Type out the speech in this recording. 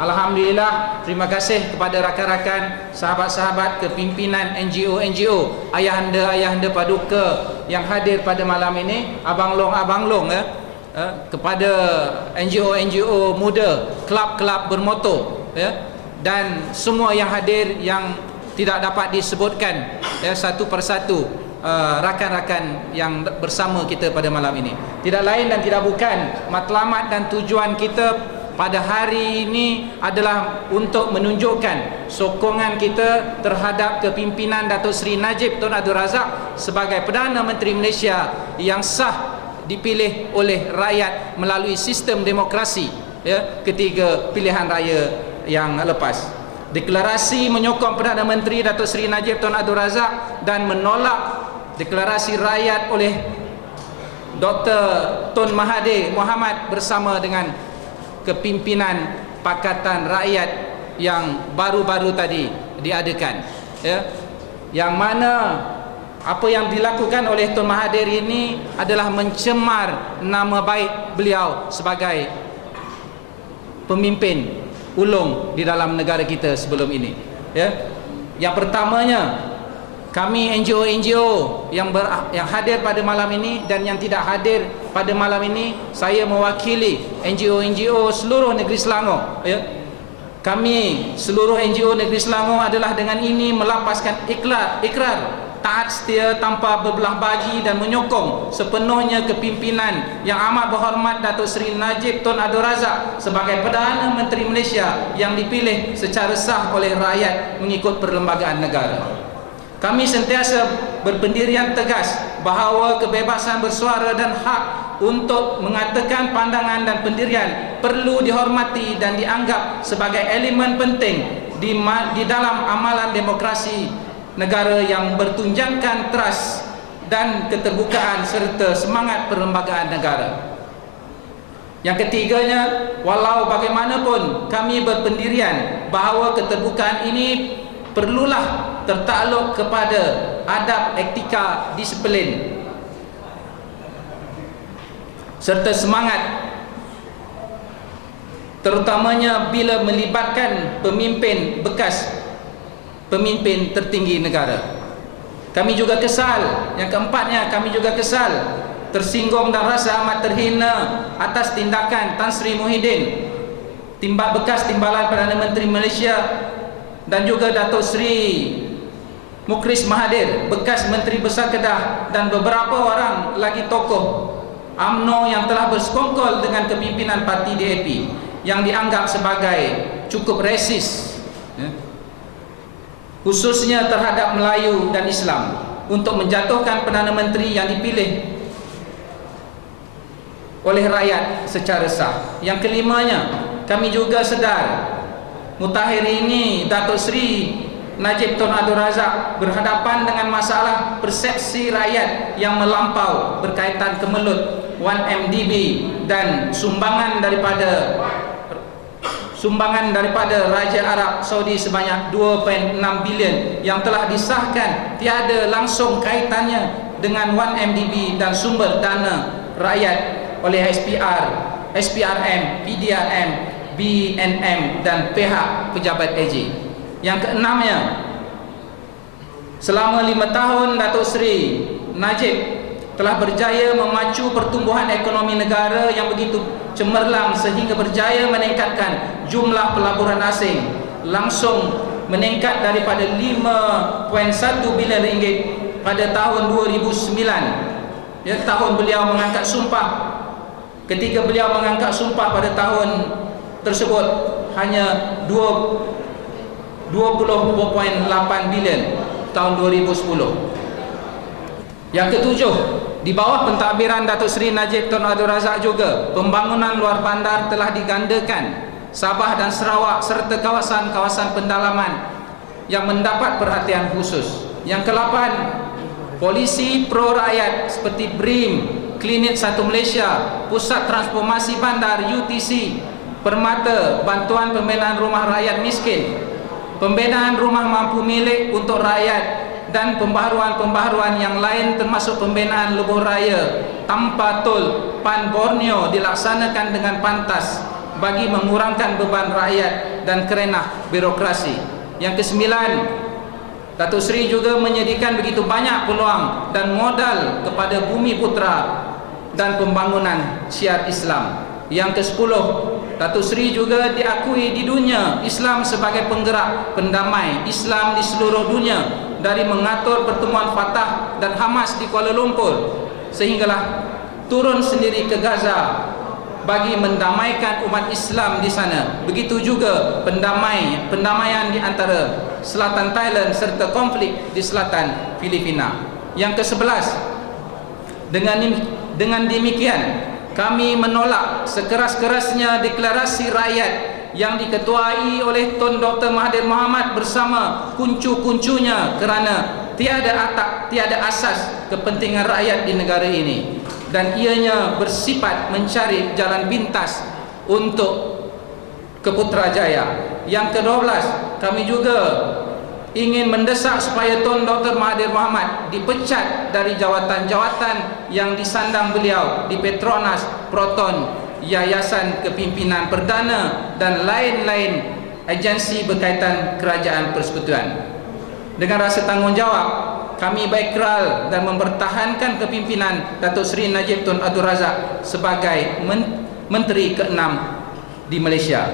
Alhamdulillah, terima kasih kepada rakan-rakan, sahabat-sahabat kepimpinan NGO ayahanda paduka yang hadir pada malam ini, abang long kepada NGO muda, kelab-kelab bermotor dan semua yang hadir yang tidak dapat disebutkan satu persatu, rakan-rakan yang bersama kita pada malam ini. Tidak lain dan tidak bukan, matlamat dan tujuan kita pada hari ini adalah untuk menunjukkan sokongan kita terhadap kepimpinan Datuk Seri Najib Tun Abdul Razak sebagai Perdana Menteri Malaysia yang sah dipilih oleh rakyat melalui sistem demokrasi ketika pilihan raya yang lepas. Deklarasi menyokong Perdana Menteri Datuk Seri Najib Tun Abdul Razak dan menolak deklarasi rakyat oleh Dr. Tun Mahathir Mohamad bersama dengan kepimpinan Pakatan Rakyat yang baru-baru tadi diadakan, yang mana apa yang dilakukan oleh Tun Mahathir ini adalah mencemar nama baik beliau sebagai pemimpin ulung di dalam negara kita sebelum ini. Yang pertamanya, kami NGO yang hadir pada malam ini dan yang tidak hadir pada malam ini, saya mewakili NGO seluruh negeri Selangor. Kami seluruh NGO negeri Selangor adalah dengan ini melapaskan ikrar taat setia tanpa berbelah bagi dan menyokong sepenuhnya kepimpinan yang amat berhormat Datuk Seri Najib Tun Abdul Razak sebagai Perdana Menteri Malaysia yang dipilih secara sah oleh rakyat mengikut perlembagaan negara. Kami sentiasa berpendirian tegas bahawa kebebasan bersuara dan hak untuk mengatakan pandangan dan pendirian perlu dihormati dan dianggap sebagai elemen penting di dalam amalan demokrasi negara yang bertunjangkan trust dan keterbukaan serta semangat perlembagaan negara. Yang ketiganya, walau bagaimanapun kami berpendirian bahawa keterbukaan ini perlulah tertakluk kepada adab etika disiplin serta semangat, terutamanya bila melibatkan pemimpin bekas, pemimpin tertinggi negara. Kami juga kesal, yang keempatnya, kami juga kesal, tersinggung dan rasa amat terhina atas tindakan Tan Sri Muhyiddin, bekas Timbalan Perdana Menteri Malaysia, dan juga Datuk Seri Mukris Mahathir, bekas Menteri Besar Kedah, dan beberapa orang lagi tokoh UMNO yang telah bersekongkol dengan kepimpinan parti DAP yang dianggap sebagai cukup resis, khususnya terhadap Melayu dan Islam, untuk menjatuhkan Perdana Menteri yang dipilih oleh rakyat secara sah. Yang kelimanya, kami juga sedar mutakhir ini Datuk Seri Najib Tun Abdul Razak berhadapan dengan masalah persepsi rakyat yang melampau berkaitan kemelut 1MDB dan sumbangan daripada Raja Arab Saudi sebanyak 2.6 bilion yang telah disahkan tiada langsung kaitannya dengan 1MDB dan sumber dana rakyat oleh SPRM, PDRM, BNM dan pihak pejabat AJ. Yang keenamnya, selama 5 tahun Datuk Seri Najib telah berjaya memacu pertumbuhan ekonomi negara yang begitu cemerlang sehingga berjaya meningkatkan jumlah pelaburan asing langsung meningkat daripada 5.1 bilion ringgit pada tahun 2009, tahun beliau mengangkat sumpah. Ketika beliau mengangkat sumpah pada tahun tersebut hanya 20.8 bilion tahun 2010. Yang ketujuh, di bawah pentadbiran Datuk Seri Najib Tun Abdul Razak juga, pembangunan luar bandar telah digandakan. Sabah dan Sarawak serta kawasan-kawasan pendalaman yang mendapat perhatian khusus. Yang ke-8, polisi pro rakyat seperti BRIM, Klinik Satu Malaysia, Pusat Transformasi Bandar UTC, Permata, bantuan pembinaan rumah rakyat miskin, pembinaan rumah mampu milik untuk rakyat, dan pembaharuan-pembaharuan yang lain termasuk pembinaan lebuh raya tanpa tol Pan Borneo dilaksanakan dengan pantas bagi mengurangkan beban rakyat dan kerenah birokrasi. Yang kesembilan, Datuk Seri juga menyediakan begitu banyak peluang dan modal kepada Bumi Putra dan pembangunan syiar Islam. Yang ke-10, Datuk Seri juga diakui di dunia Islam sebagai penggerak pendamai Islam di seluruh dunia, dari mengatur pertemuan Fatah dan Hamas di Kuala Lumpur sehinggalah turun sendiri ke Gaza bagi mendamaikan umat Islam di sana. Begitu juga pendamaian di antara selatan Thailand serta konflik di selatan Filipina. Yang ke-11, dengan demikian kami menolak sekeras-kerasnya deklarasi rakyat yang diketuai oleh Tun Dr. Mahathir Mohamad bersama kuncu-kuncunya, kerana tiada asas kepentingan rakyat di negara ini dan ianya bersifat mencari jalan pintas untuk ke Putrajaya. Yang ke-12, kami juga ingin mendesak supaya Tun Dr. Mahathir Mohamad dipecat dari jawatan-jawatan yang disandang beliau di Petronas, Proton, Yayasan Kepimpinan Perdana dan lain-lain agensi berkaitan kerajaan persekutuan. Dengan rasa tanggungjawab, kami baikral dan mempertahankan kepimpinan Datuk Seri Najib Tun Abdul Razak sebagai Menteri ke-6 di Malaysia.